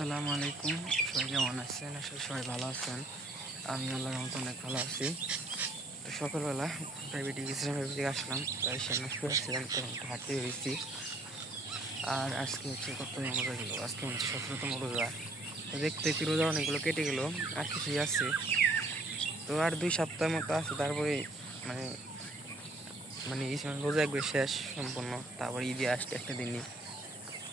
আসসালামু আলাইকুম। সবাই কেমন আছেন? আসলে সবাই ভালো আছেন। আমি আল্লাহর রহমতে অনেক ভালো আছি। তো সকালবেলা প্রাইভেটে গেছিলাম, প্রাইভেট থেকে আসলাম, তাই সামনে শুয়ে আসছিলাম, তখন একটু হাঁটতে বেরিয়েছি। আর আজকে হচ্ছে কততম রোজা গেলো, আজকে হচ্ছে 17তম রোজা। তো দেখতে দেখতে রোজা অনেকগুলো কেটে গেলো, আর কিছুই আছে। তো আর 2 সপ্তাহের মতো আছে, তারপরে মানে মানে এই সময় রোজা একবার শেষ সম্পূর্ণ, তারপরে ঈদে আসছে একটা দিনই।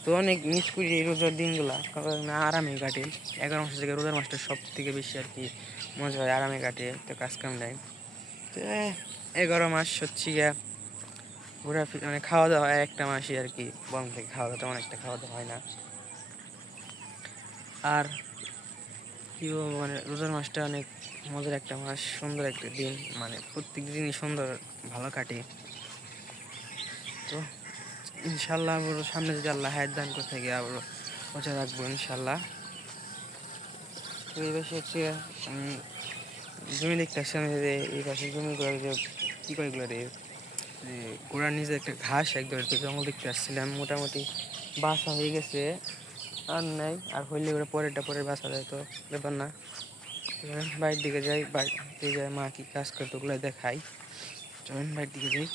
তো অনেক মিস করি এই রোজার দিনগুলা, কারণ আরামে কাটে। 11 মাস থেকে রোজার মাসটা সব থেকে বেশি আর কি মজা হয়, আরামে কাটে, তো কাজ কাম নাই। তো 11 মাস হচ্ছে গিয়া ঘোরাফিরা মানে খাওয়া দাওয়া একটা মাসই আর কি বন্ধ থেকে, খাওয়া দাওয়া তেমন একটা খাওয়া দাওয়া হয় না। আর কি বলবো, মানে রোজার মাসটা অনেক মজার একটা মাস, সুন্দর একটা দিন, মানে প্রত্যেক দিনই সুন্দর ভালো কাটে। তো ইনশাল্লাহ আবার সামনে যদি আল্লাহ হায়াত দান করে থাকে আবার মজা রাখবো ইনশাল্লাহ। তো এই পাশে হচ্ছে জমি দেখতে আসছি আমি, যে এই পাশে জমিগুলো যে কী করে এগুলো রে, যে গোড়ার নিচে একটা ঘাস একদম একটু জঙ্গল দেখতে আসছিলাম, মোটামুটি বাসা হয়ে গেছে। আর নাই, আর হইলে ওরা পরের বাসা যায় তো ব্যাপার না। বাইরের দিকে যাই, বাড়িতে যাই, মা কি কাজ করতো ওগুলো দেখাই। চলেন বাইরের দিকে যাই।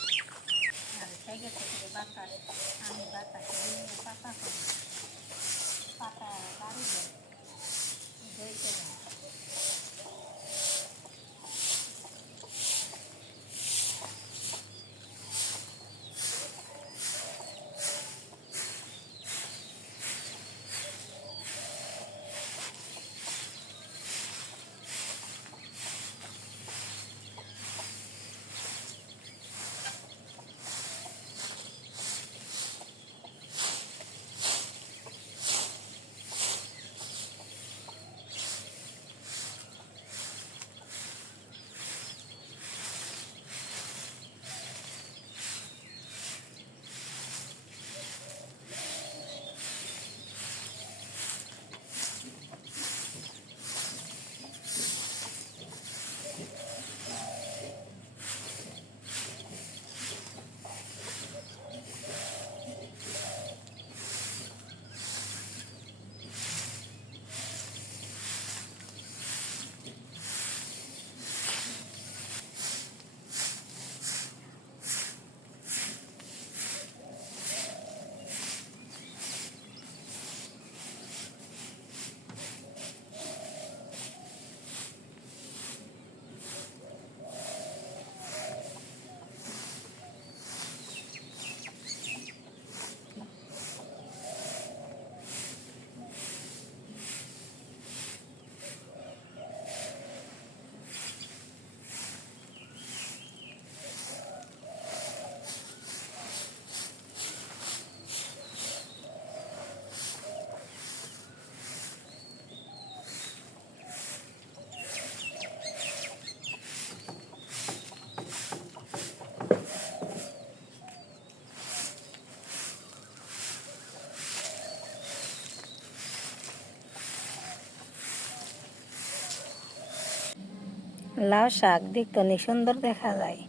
লাউ শাক দেখতে অনেক সুন্দর দেখা যায়।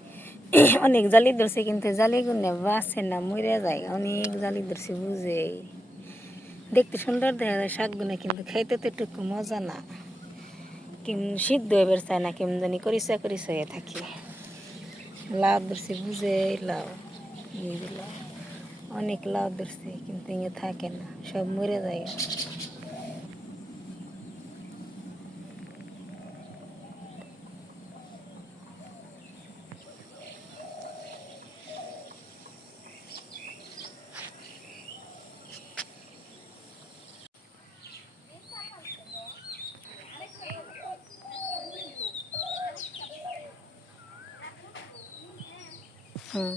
অনেক জালি ধরছে, কিন্তু জালিগুলো বাঁচে না, মরে যায়। অনেক জালি ধরছে বুঝে, দেখতে সুন্দর দেখা যায় শাকগুলো, কিন্তু খাইতে তো একটু মজা না। সিদ্ধ হয়ে চায় না, কেমন জানি করিসা হয়ে থাকি। লাউ ধরছে বুঝে, লাউ লাউ অনেক লাউ ধরছে, কিন্তু ইয়ে থাকে না, সব মরে যায়। হুম।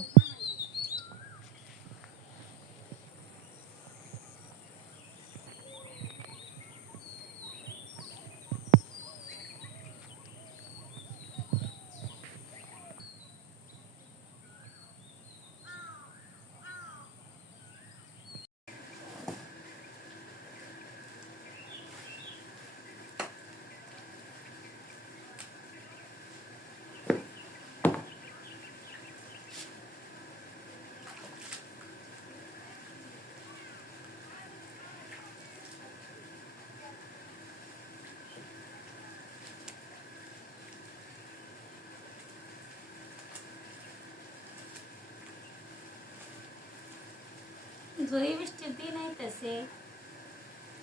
ঝড়ি বৃষ্টির দিন আইতেছে,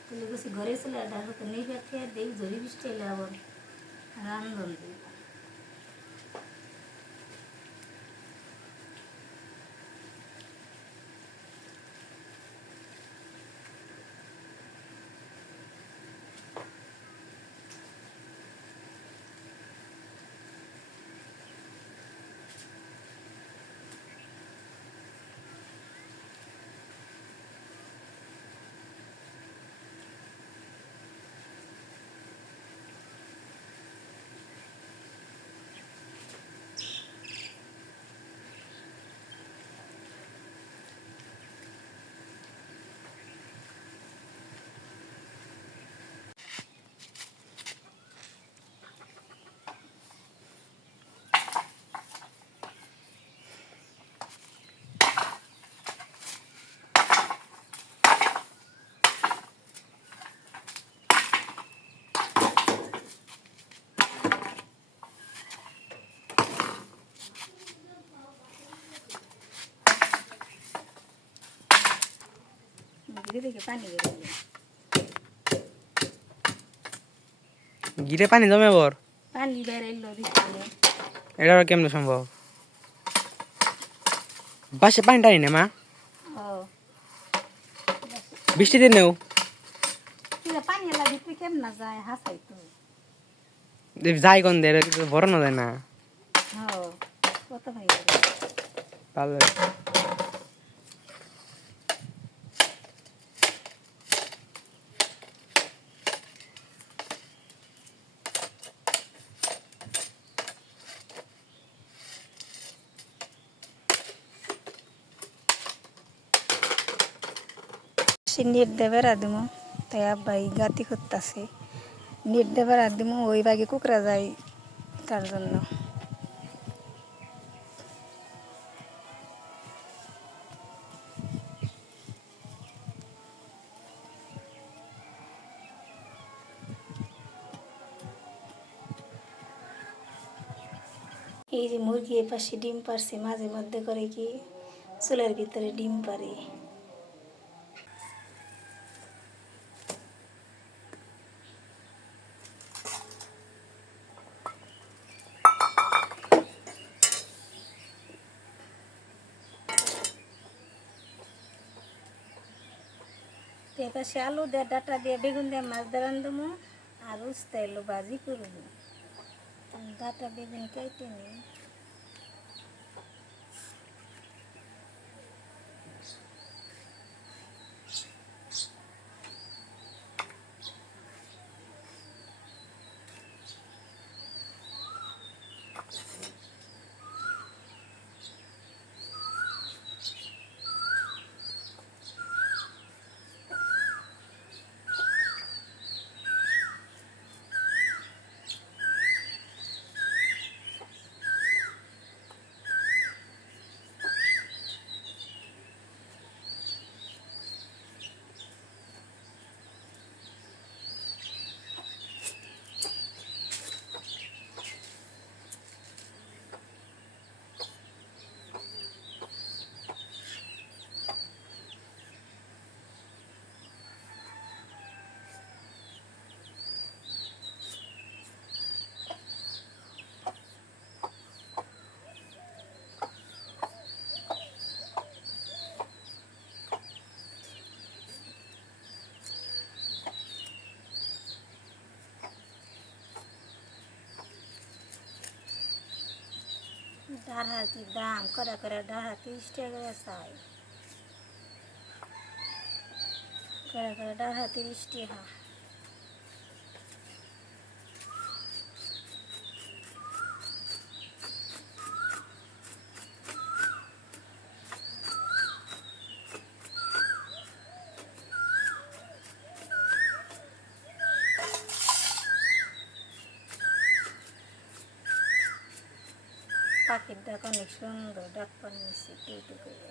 তাহলে কিছু ঘরে চলে ডাকো তো নেই পাঠিয়ে দেই, ঝড়ি বৃষ্টি এলে আবার রান্ধন দিই। দেখে পানি বেরোবে, গিরে পানি জমে বর, পানি বেরোইলো দিচ্ছে। এটা আবার কেমনে সম্ভব? বাসে পানি টানি না মা, ও বৃষ্টি দিনেও পানি এলা ভিতরে কেমন না যায়, হাসাই তো। যাই কোন দিয়ে ভরানো যায় না। ও কত ভাই তাহলে সে নেট দেবে রাধমো, তাই আব্বাই গাতি করতেছে। নেট দেবে রাধমো, ওই বাগে কুকরা যায় তার জন্য। এই যে মুরগি এ পাশে ডিম পারছে, মাঝে মধ্যে করে কি চুলের ভিতরে ডিম পারে। এ পাশে আলু দিয়ে ডাটা দিয়ে বেগুন দিয়ে মাছ দিয়ে রান্ধবো, আর উস্তা এলো ভাজি করবো। ডাটা বেগুন কেটে নিই। ডাঢ়া কি দাম করে ডাঢ়া 30 টাকা করে চাই, করে ডাঢ়া 30 টাকা। পাখির ডাক অনেক সুন্দর, ডাক পানিয়েছি একটু করে।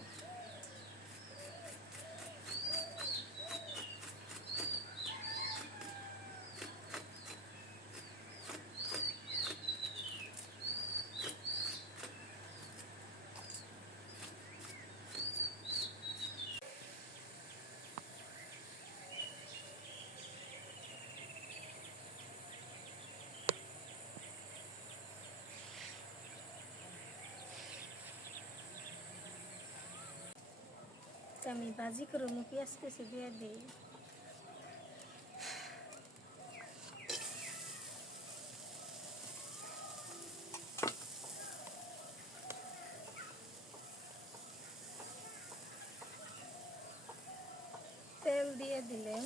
আমি ভাজি করবো, পেঁয়াজ কুচি দিয়ে দিই। তেল দিয়ে দিলাম।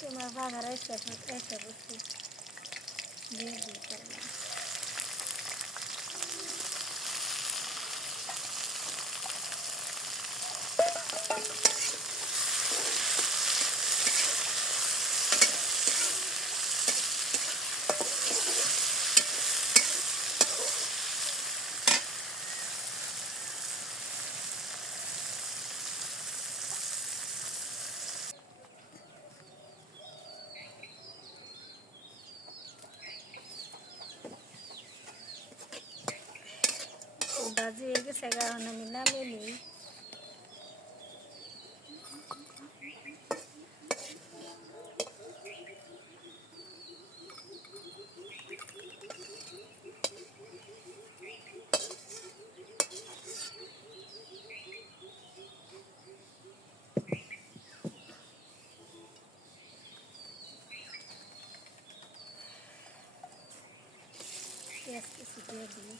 তোমার বাগার এসে করছি দিয়ে দিই করলাম। ভাজি হয়ে গেছে, এখন আমি নামিয়ে নিই। পেঁয়াজ কুচি দিয়ে দিই।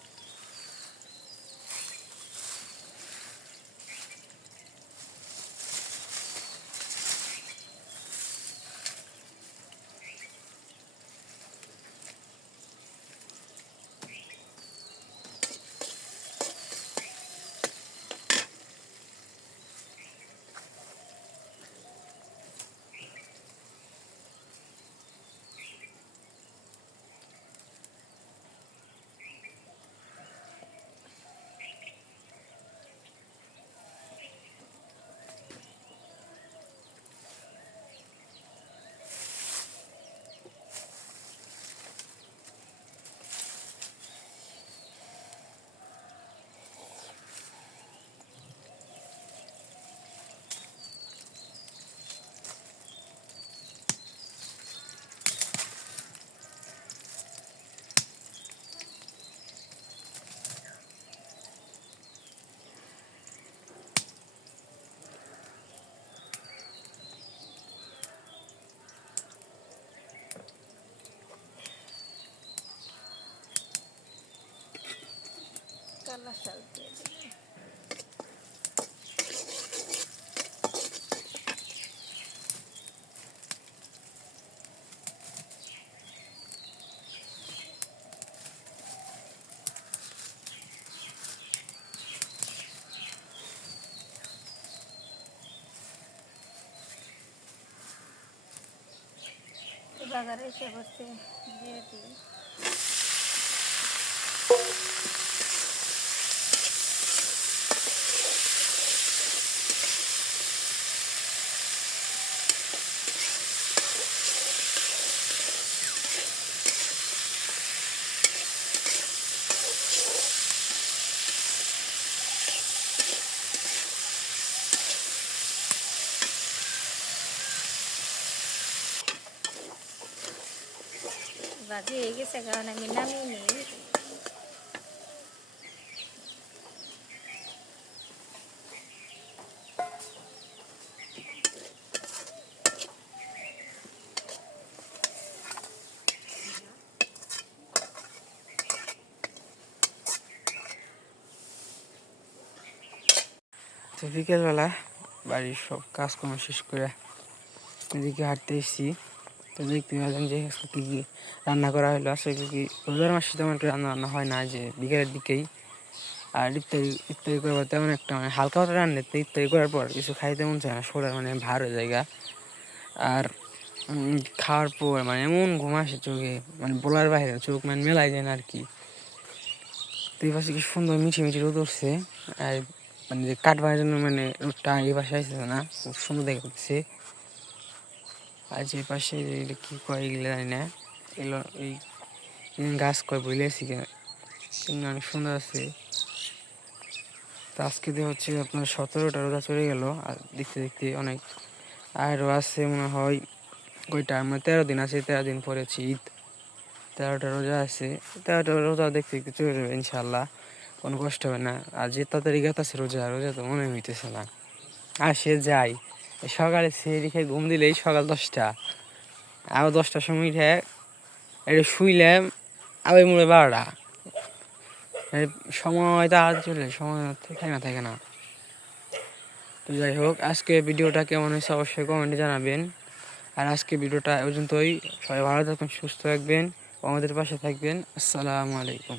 কালা শাক দিয়ে দিই। বাগার এসে করছে দিয়ে দিই। ভাজি হয়ে গেছে, কারণ আমি নামিয়ে নিই। তো বিকেলবেলা বাড়ির সব কাজকর্ম শেষ করে এদিকে হাঁটতে এসেছি। তো দেখতে পেলাম যে আজকে কী কী রান্না করা হলো। আসলে কি রোজার মাসে তেমন একটা রান্না বান্না হয় না, যে বিকেলের দিকেই। আর ইফতারি ইফতারি করার পর তেমন একটা মানে হালকা পাতলা রান্না, ইফতারি করার পর কিছু খাইতে মন চায় না, শরীর মানে ভার হয়ে যায়। আর খাওয়ার পর মানে এমন ঘুম আসে চোখে, মানে বলার বাইরে, চোখ মানে মেলাই যায় না আর কি। তো এই পাশে কি সুন্দর মিঠি মিঠি রোদ উঠছে। আর মানে যে কাটবার জন্য মানে রোদটা এই পাশে আসছে না, খুব সুন্দর দেখতেছে। আর যে পাশে কি কয় এগুলো জানি না, এগুলো এই গাছ কয় বইলে আছি, অনেক সুন্দর আছে। তো আজকে দিয়ে হচ্ছে আপনার 17টা রোজা চলে গেল, আর দেখতে দেখতে অনেক আরও আছে মনে হয় কয়টা, আমরা 13 দিন আছে, 13 দিন পরে ঈদ, 13টা রোজা আছে, 13টা রোজা দেখতে দেখতে চলে যাবে ইনশাল্লাহ, কোনো কষ্ট হবে না। আর যে তাড়াতাড়ি গেতাছে রোজা, রোজা তো মনে হইতেছে না। আর সে যাই সকালে সেরি খেয়ে ঘুম দিলেই সকাল 10টা, আবার 10টার সময় উঠে একটু শুইলাম, আবার মনে হয় 12টা, সময় তো আর চলে, সময় থাকে না। তো যাই হোক, আজকে ভিডিওটা কেমন হয়েছে অবশ্যই কমেন্টে জানাবেন। আর আজকে ভিডিওটা পর্যন্তই। সবাই ভালো থাকবেন, সুস্থ থাকবেন, আমাদের পাশে থাকবেন। আসসালামু আলাইকুম।